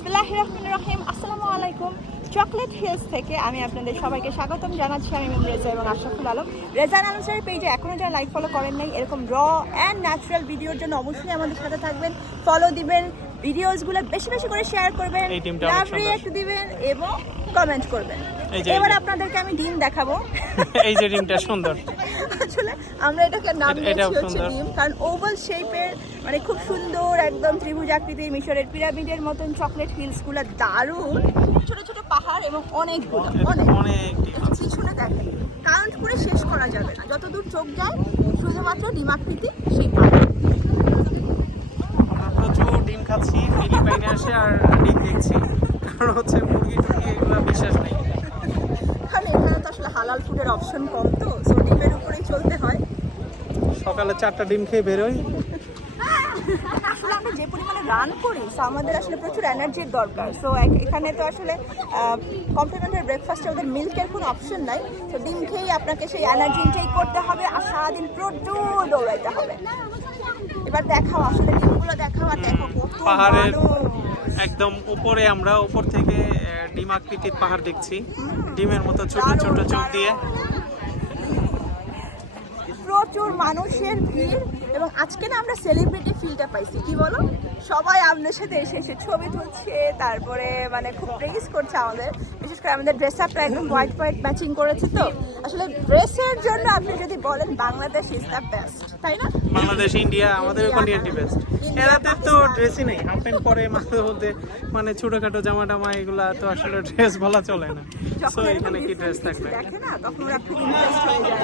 বিসমিল্লাহ রহমান রহিম। আসসালামু আলাইকুম। চকলেট হিলস থেকে আমি আপনাদের সবাইকে স্বাগতম জানাচ্ছি। আমি মিম রেজা এবং আশরাফুল আলম। রেজান আনসারের পেজে এখনও যারা লাইক ফলো করেন নাই এরকম র অ্যান্ড ন্যাচারাল ভিডিওর জন্য অবশ্যই আমাদের সাথে থাকবেন। ফলো দিবেন ভিডিওসগুলো বেশি বেশি করে শেয়ার করবেন লাভ রিয়েক্ট দিবেন এবং কমেন্ট করবেন। এবার আপনাদেরকে আমি ডিম দেখাবো। এই যে ডিমটা সুন্দর। আসলে আমরা এটাকে নাম দিয়েছি হচ্ছে ডিম কারণ ওভাল শেপের মানে খুব সুন্দর একদম ত্রিভুজ আকৃতির মিশরের পিরামিডের মতন চকলেট হিলসগুলো দারুণ। ছোট ছোট পাহাড় এবং অনেকগুলো অনেক অনেক। একটু পিছনে দেখেন কাউন্ট করে শেষ করা যাবে না। যতদূর চোখ যায় শুধুমাত্র ডিমাকৃতি সেই পাহাড়। প্রচুর ডিম খাচ্ছি ফিলিপাইনে আসে আর ডিম দেখছি। কারণ হচ্ছে মুরগি টুরগি এগুলো বিশ্বাস নেই কারণ এখানে তো আসলে হালাল ফুডের অপশন কম তো সো ডিমের উপরেই চলতে হয়। সকালে চারটা ডিম খেয়ে বেরোই। আসলে আমরা যে পরিমাণে রান করি সো আমাদের আসলে প্রচুর এনার্জির দরকার। সো এখানে তো আসলে কমপ্লিমেন্টারি ব্রেকফাস্টে ওদের মিল্কের কোনো অপশন নাই। তো ডিম খেয়েই আপনাকে সেই এনার্জি ইনটেক করতে হবে আর সারাদিন প্রচুর দৌড়াইতে হবে। এবার দেখাও আসলে ডিমগুলো দেখাও আর দেখো পাহাড়ের একদম উপরে আমরা উপর থেকে ডিম আকৃতির পাহাড় দেখছি। ডিমের মতো ছোট ছোট চোখ দিয়ে। প্রচুর মানুষের ভিড় এবং আজকে না আমরা সেলিব্রিটি ফিলটা পাইছি কি বলো? সবাই আমাদের সাথে এসে এসে ছবি তুলছে তারপরে মানে খুব প্রেস করছে আমাদের। বিশেষ করে আমাদের ড্রেস আপটা একদম হোয়াইট হোয়াইট ম্যাচিং করেছে তো। আসলে ড্রেসের জন্য আপনি যদি বলেন বাংলাদেশ ইজ দ্য বেস্ট তাই না? বাংলাদেশ ইন্ডিয়া আমাদের কন্টিনেন্টই বেস্ট এরাতে তো ড্রেসই নেই হাফ প্যান্ট পরে মাঝে মধ্যে মানে ছোটখাটো জামা টামা এগুলা তো আসলে ড্রেস বলা চলে না। সো এখানে কি ড্রেস থাকবে? দেখে না তখন ওরা খুব ইন্টারেস্ট হয়ে যায়।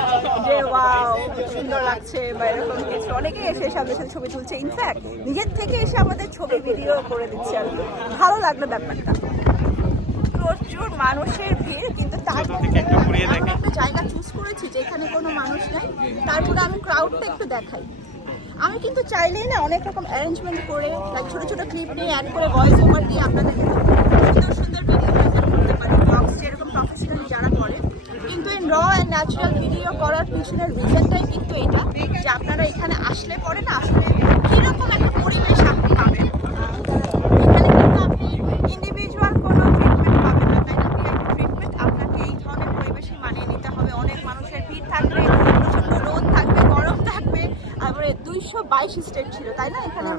সুন্দর লাগছে বা এরকম কিছু। অনেকে এসে আমাদের সাথে ছবি তুলছে। ইনফ্যাক্ট নিজের থেকে এসে আমাদের ছবি ভিডিও করে দিচ্ছে আর কি। ভালো লাগল ব্যাপারটা। প্রচুর মানুষের ভিড় কিন্তু তারপরে একটু জায়গা চুজ করেছি যেখানে কোনো মানুষ নেই। তারপরে আমি ক্রাউডটা একটু দেখাই। আমি কিন্তু চাইলেই না অনেক রকম অ্যারেঞ্জমেন্ট করে like ছোট ছোট ক্লিপ নিয়ে অ্যাড করে ভয়েস ওভার দিয়ে আপনাদের সুন্দর সুন্দর ভিডিও প্রেজেন্ট করতে পারি ব্লগস যেরকম প্রফেশনালি যারা করে কিন্তু এই র অ্যান্ড ন্যাচারাল ভিডিও করার পিছনের রিজনটাই কিন্তু এটা, যে আপনারা এখানে আসলে পরে না আসলে কীরকম একটা পরিবেশ আপনি পাবেন। ইন্ডিভিজুয়াল কোনো আপনাকে এই ধরনের মানিয়ে নিতে হবে। অনেক মানুষের ভিড় থাকবে প্রচণ্ড রোদ থাকবে, গরম থাকবে। তারপরে দুইশো ছিল, তাই না? এখানে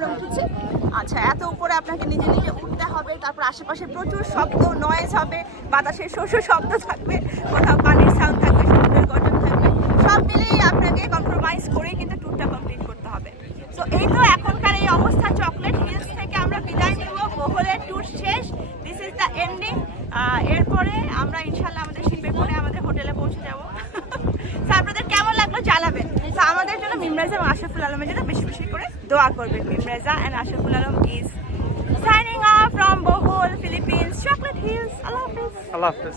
আচ্ছা এত উপরে আপনাকে নিজে নিজে উঠতে হবে, তারপর আশেপাশে প্রচুর শব্দ নয়েজ হবে, বাতাসের শোষ শব্দ থাকবে, কোথাও মিলেই আপনাকে কম্প্রোমাইজ করেই কিন্তু ট্যুরটা কমপ্লিট করতে হবে। তো এই তো এখনকার এই অবস্থা চকলেট হিলস থেকে আমরা বিদায় নিব মোহলের ট্যুর শেষ দিস ইজ দ্য এন্ডিং এরপরে আমরা ইনশাল্লাহ আমাদের শিপে করে আমাদের হোটেলে পৌঁছে যাব। আপনাদের কেমন লাগল জানাবেন। তো আমাদের জন্য মিমরাজা এবং আশরাফুল আলমের জন্য বেশি বেশি করে দোয়া করবেন। Mimraja and Ashraful Alam is signing off from Bohol, Philippines, Chocolate Hills. Allah Hafiz. আল্লাহ হাফেজ।